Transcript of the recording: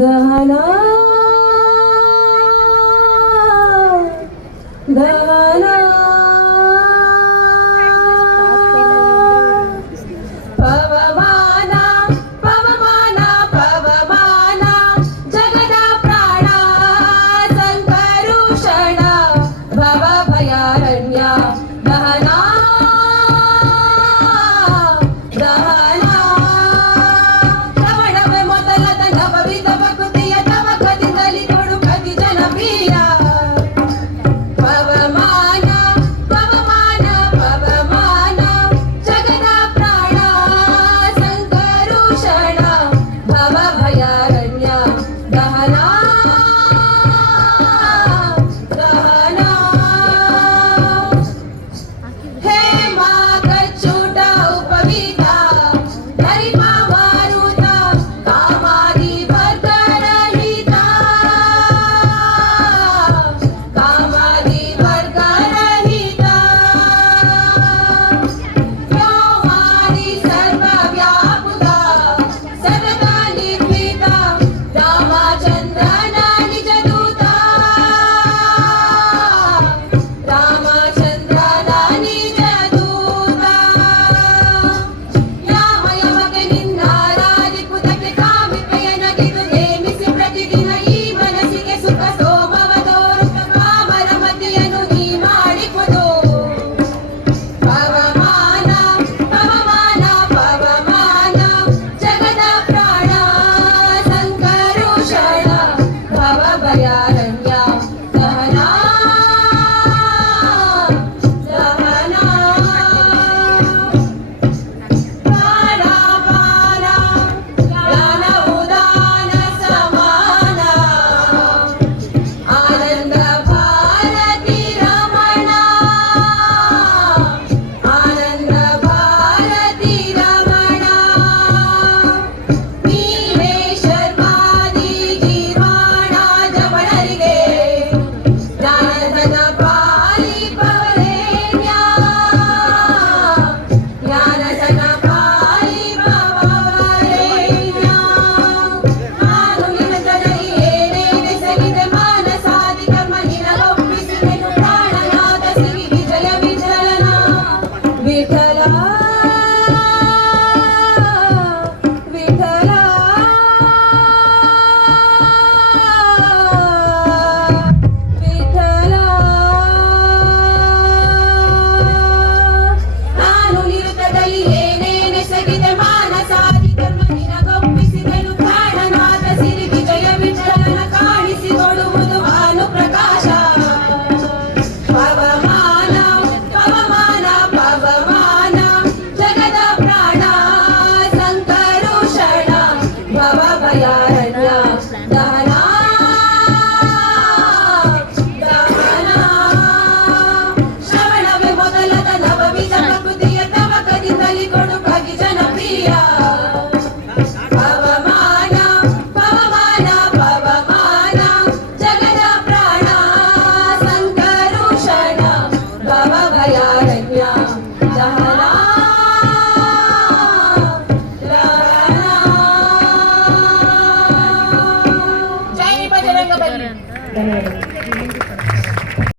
दहना दहना पवमान पवमान पवमान जगद प्राण संकरुषण भव भयारण्य दहना दहना श्रवणवे ಮೊದಲದ ನವವಿಧ ಭಕ್ತಿಯ ತವಕದಿಂದಲಿ ತೊಡುಕದಿ ಜನಪ್ರಿಯ ಪವಮಾನ ಪವಮಾನ ಪವಮಾನ ಜಗದ ಪ್ರಾಣ ಸಂಕರುಷಣ ಭವ ಭಯಾರಣ್ಯ ದಹನಾ ದಹನಾ ಹೇ ಮಾ ಕಚ್ಚುಟ ಉಪವೀತ ಹರಿಮಾ ಮಾರುತ ಕಾಮಾದಿ ವರ್ಗರಹಿತ ಕಾಮಾದಿ ವರ್ಗರಹಿತ ವ್ಯೋಮಾದಿ ಸರ್ವವ್ಯಾಪುತ ಸತತ ನಿರ್ಮಿತ ರಾಮಚಂದ್ರನ ನಿಜ ದೂತ ರಾಮಚಂದ್ರನ ನಿಜ ದೂತ ಯಾಮಯಮಗೆ ನಿನ್ನಾರಾಧಿಪುದಕ್ಕೆ ಕಾಮಿಪೆಯನಗಿದು ನೇಮಿಸಿ ಪ್ರತಿದಿನ ಈ ಮನಸ್ಸಿಗೆ ಸುಖ ಸೋಮವ ತೋರುತ್ತ ಕಾಮರ ಮತಿಯನ್ನು ನೀ ಮಾಡಿಪುದು ಪವಮಾನ ಪವಮಾನ ಪವಮಾನ ಜಗದ ಪ್ರಾಣ ಸಂಕರುಷಣ ಭವ ಭಯಾರಣ್ಯ ದಹನಾ ದಹನಾ ಪ್ರಾಣಾಪಾನ ಜ್ಞಾನ ಉದಾನ ಸಮಾನ ಆನಂದ ಭಾರತಿ ರಮಣ ಆನಂದ ಭಾರತಿ ರಮಣ ನೀವೇ ಶರ್ಮಾದಿ ಗೀರ್ವಾಣ ಜವಣರಿಗೆ ಜ್ಞಾನಧನ ಪಾಲಿಪವರೇಣ್ಯ ಜ್ಞಾನಧನ ಪಾಲಿಪವರೇಣ್ಯ ನಾನು ನಿನಗದಲ್ಲಿ ಏನೇನೆ ಸಗಿದೆ ಮಾನಸಾದಿ ಕರ್ಮ ನಿನಗೊಪ್ಪಿಸಿದೆನು ಪ್ರಾಣನಾದ ಸಿರಿ ವಿಜಯ ವಿಠಲನ ವಿಠಲ ವಿಠಲ ವಿಠಲ ನಾನು ನಿರುತದಲ್ಲಿ ಏನೇನೆ ಸಗಿದೆ ಮಾನಸಾದಿ ಕರ್ಮ ನಿನಗೊಪ್ಪಿಸಿದೆನು ಪ್ರಾಣನಾದ ಸಿರಿ ವಿಜಯ ವಿಠಲನ ಕಾಣಿಸಿಕೊಡುವುದು ಭಾನು ಪ್ರಕಾಶ ಪವಮಾನ ಪವಮಾನ ಪವಮಾನ ಜಗದ ಪ್ರಾಣ ಸಂಕರುಷಣ ಭವ ಭಯಾರಣ್ಯ ದಹನಾ ದಹನಾ ಶ್ರವಣವೇ ಮೊದಲದ ನವವಿಧ ಪ್ರಕೃತಿಯ ತವಕದಿಂದಲಿ ಕೊಡುಕದಿ ಜನಪ್ರಿಯ ಪವಮಾನ ಪವಮಾನ ಪವಮಾನ ಜಗದ ಪ್ರಾಣ ಸಂಕರುಷಣ ಭವ ಭಯಾರಣ್ಯ ದಹನಾ ದಹನಾ ಜೈ ಬಜರಂಗ ಬಲಿ. ಧನ್ಯವಾದ.